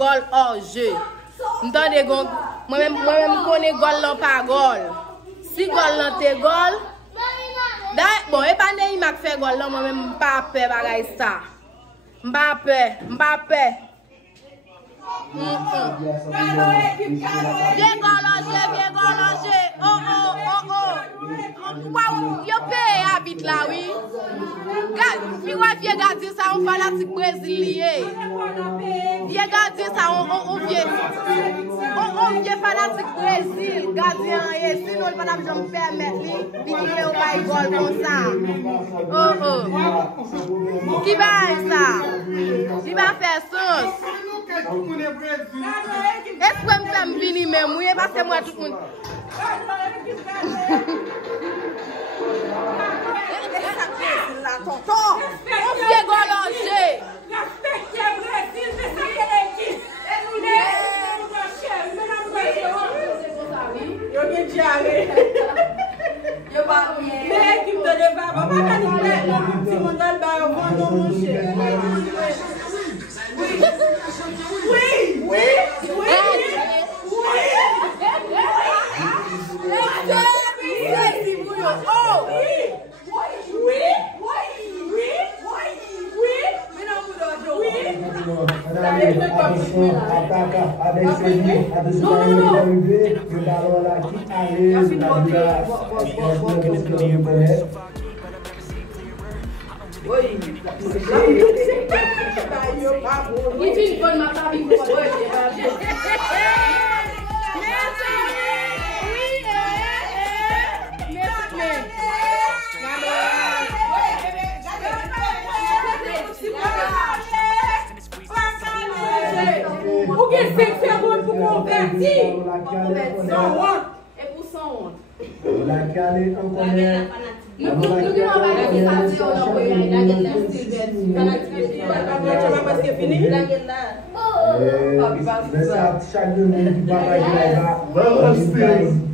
gol hors jeu. M'tendez moi-même connais gol là pas gol. Si gol là te gol, bon et pas né il m'a fait gol là moi-même pas peur bagay ça. M'pas peur. Viens golanger. Oh. Yo paye habite là, oui. Si vous viens garder ça, on fanatique brésilien. Viens garder ça, on vient fanatique Brésil. Gardien, sinon, le madame, je me permets, il dit au bail comme ça. Oh. Qui va ça? Qui va faire sens? Est-ce que je me venir même? Oui, parce que moi, tout le monde. On vient golanger. Respectez Brésil, c'est ça qu'elle est qui? Yo bien diarrhée. Yo pas bien. Mais qui me donne pas, papa quand il plaît, si mon dans le bar, on va non manger. Oui. Pour que 5 secondes pour convertir. Sans honte. Et pour sans honte. La calée en connaît. Nous disons chaque monde qui partage là-bas.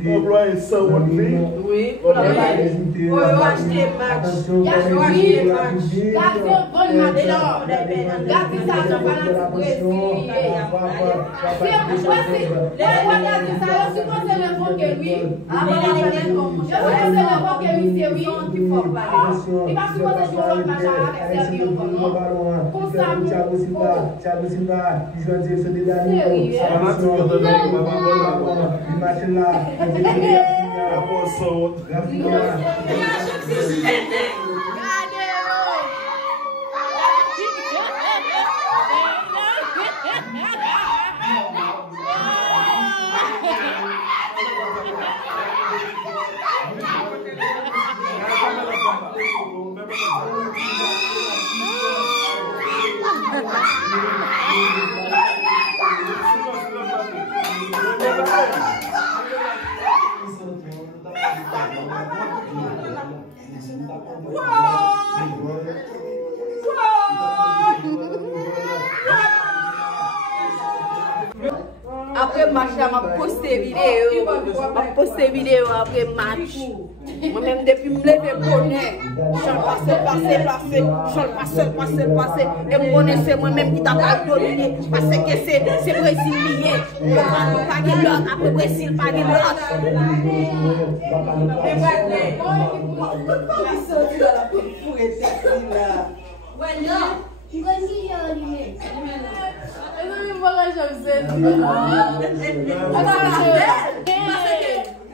Employé ça, oui. On va acheter match. Après match, je vais poster vidéo après match. Moi-même, depuis me lever, je passe. Et moi, c'est moi-même qui t'a pas dominé. Parce que c'est brésilien. Pas de l'autre. Après Brésil, pas de l'autre.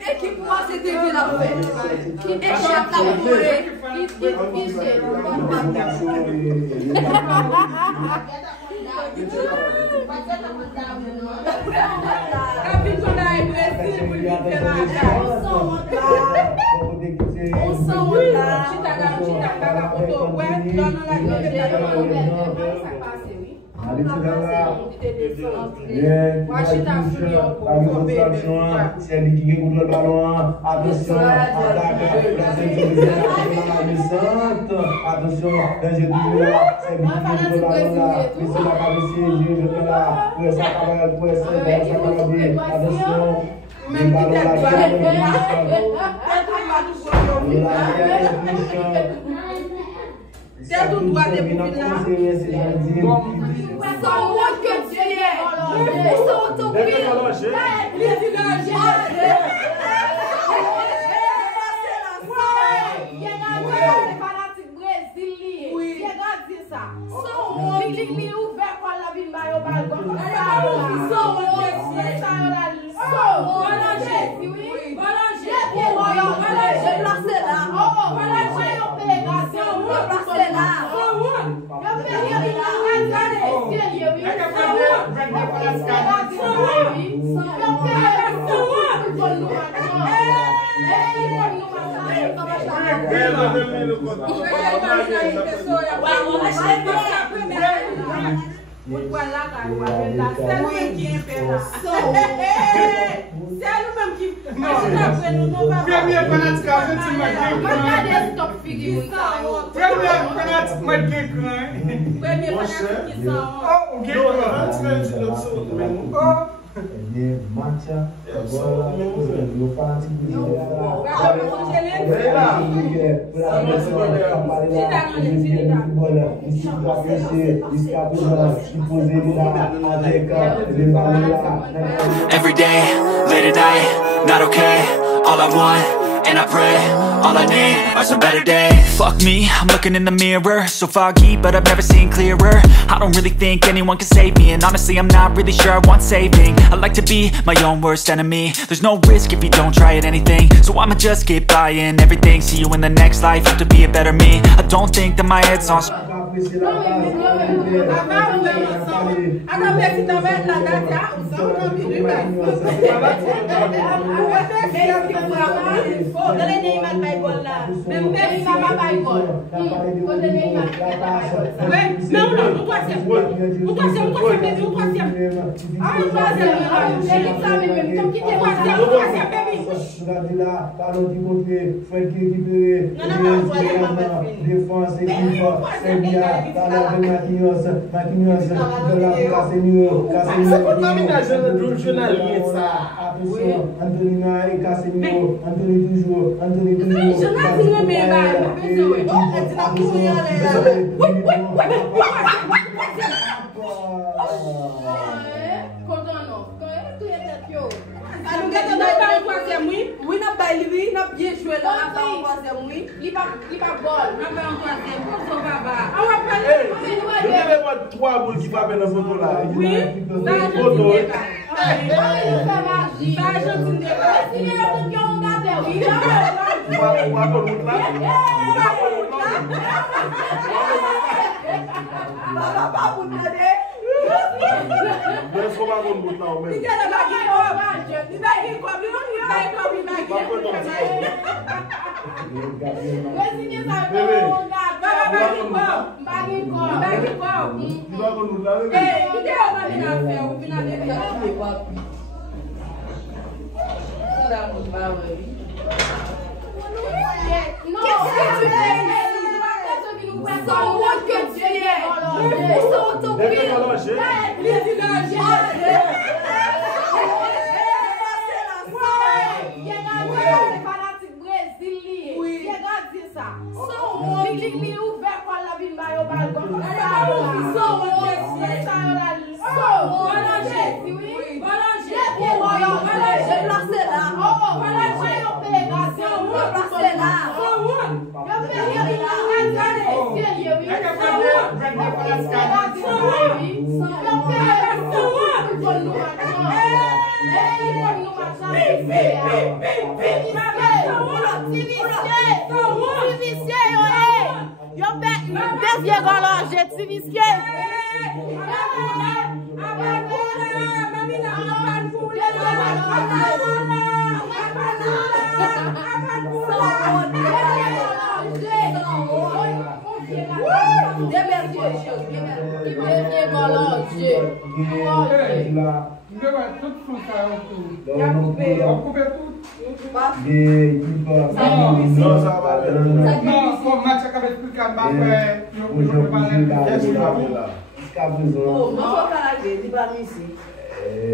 Et qui pour moi c'était que la fête. Qui échappe la forêt. C'est lui qui écoute le ballon. Attention, attaque. Attention, c'est lui qui écoute le ballon là. C'est la cabine, là. Attention. C'est tout droit de pour là. Every day, late at night, not okay. All I want, and I pray, all I need are some better days. Fuck me, I'm looking in the mirror, so foggy, but I've never seen clearer. I don't really think anyone can save me, and honestly I'm not really sure I want saving. I like to be my own worst enemy. There's no risk if you don't try at anything, so I'ma just keep buying everything. See you in the next life, have to be a better me. I don't think that my head's on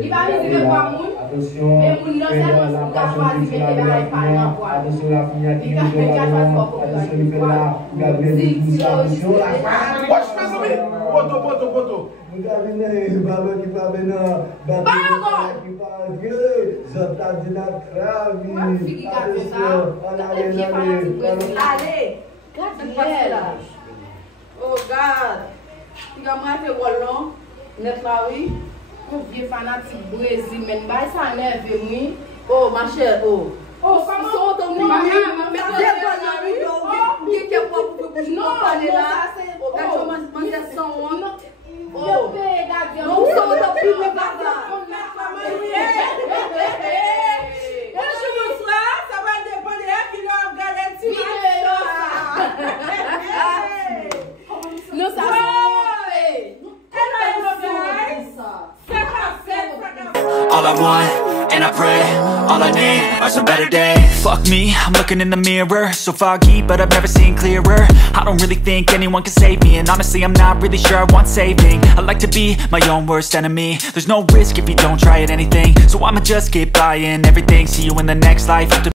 Il va visiter quoi, moun? Mais moun non, c'est la passion qui fait la fille. Attention la fille qui fait la attention la poto. Vous avez le ballon qui va venir. Qui va venir. Je t'ai dit la cravie. Allez. Oh, regarde. Tu vas manger le long. Net là, oui. Un vieux fanatique Brésil, mais ça nerve moi. Oh, ma chère, oh. Oh, comment ça tombe? Non, all I want, and I pray, all I need are some better days. Fuck me, I'm looking in the mirror, so foggy, but I've never seen clearer. I don't really think anyone can save me, and honestly I'm not really sure I want saving. I like to be my own worst enemy. There's no risk if you don't try at anything, so I'ma just keep buying everything. See you in the next life.